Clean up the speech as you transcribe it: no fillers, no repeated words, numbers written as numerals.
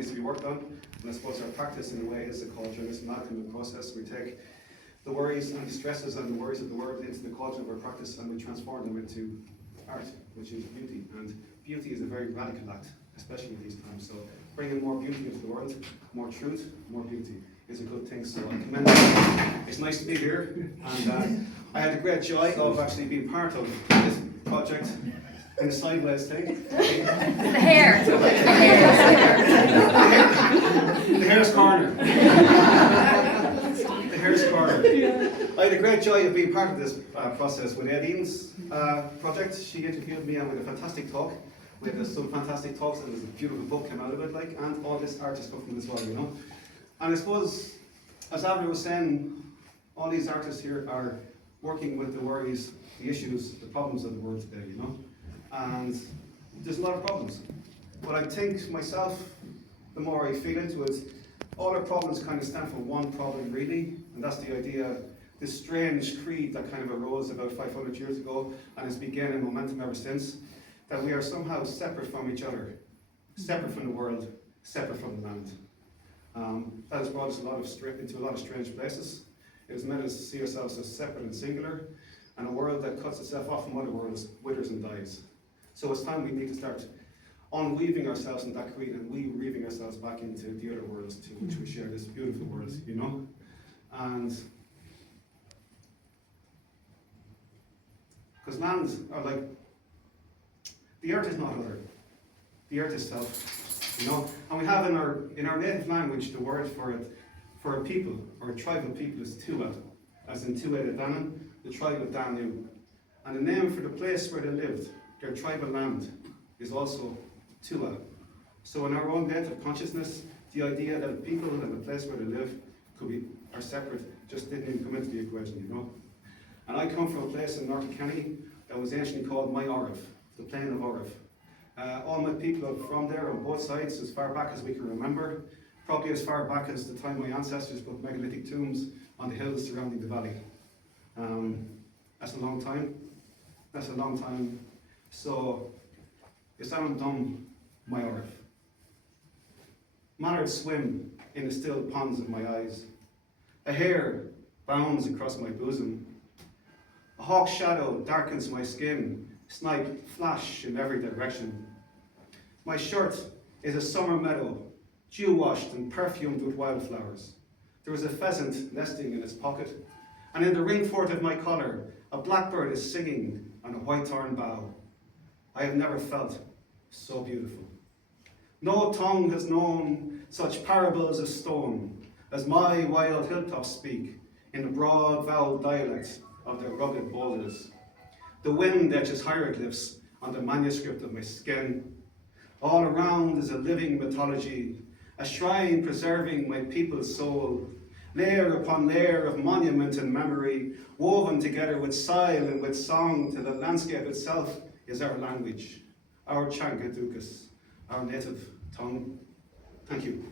needs to be worked on. And I suppose our practice in a way is a culture, this amalgamate process. We take the worries and the stresses and the worries of the world into the culture of our practice, and we transform them into art, which is beauty. And beauty is a very radical act, especially in these times. So bringing more beauty into the world, more truth, more beauty is a good thing. So I commend it. It's nice to be here, and I had the great joy of actually being part of this project in a sideways thing. The hair. The hair's corner. The hair's corner. I had a great joy of being part of this process with Éidín's project. She interviewed me and with a fantastic talk. We had some fantastic talks, and there's a beautiful book came out of it, like, and all this artist stuff from as well, you know. And I suppose, as Avner was saying, all these artists here are working with the worries, the issues, the problems of the world today, you know. And there's a lot of problems. But I think myself, the more I feel into it, all our problems kind of stand for one problem really, and that's the idea, this strange creed that kind of arose about 500 years ago and has been gaining momentum ever since, that we are somehow separate from each other, separate from the world, separate from the land. That has brought us into a lot of strange places. It has made us see ourselves as separate and singular, and a world that cuts itself off from other worlds withers and dies. So it's time we need to start unweaving ourselves in that creed and weaving ourselves back into the other worlds to which we share this beautiful world, you know? And because lands are like, the earth is not other, the earth is self, you know? And we have in our native language, the word for a people, or a tribe of people is Tuatha, as in Tuatha Danann, the tribe of Danu. And the name for the place where they lived, their tribal land, is also Tuatha. So in our own native consciousness, the idea that the people and the place where they live are separate just didn't even come into the equation, you know. And I come from a place in North Kenny that was anciently called my Orif, the plain of Orif. All my people are from there on both sides, as far back as we can remember, probably as far back as the time my ancestors put megalithic tombs on the hills surrounding the valley. That's a long time. That's a long time. So, Isam Dum, my Orif. Mallards swim in the still ponds of my eyes. A hare bounds across my bosom. A hawk's shadow darkens my skin. Snipe flash in every direction. My shirt is a summer meadow, dew-washed and perfumed with wildflowers. There is a pheasant nesting in its pocket, and in the ringfort of my collar, a blackbird is singing on a white-thorn bough. I have never felt so beautiful. No tongue has known such parables of stone as my wild hilltops speak in the broad vowel dialect of their rugged boulders. The wind etches hieroglyphs on the manuscript of my skin. All around is a living mythology, a shrine preserving my people's soul, layer upon layer of monument and memory, woven together with sigh and with song till the landscape itself is our language, our Changadukas, our native tongue. Thank you.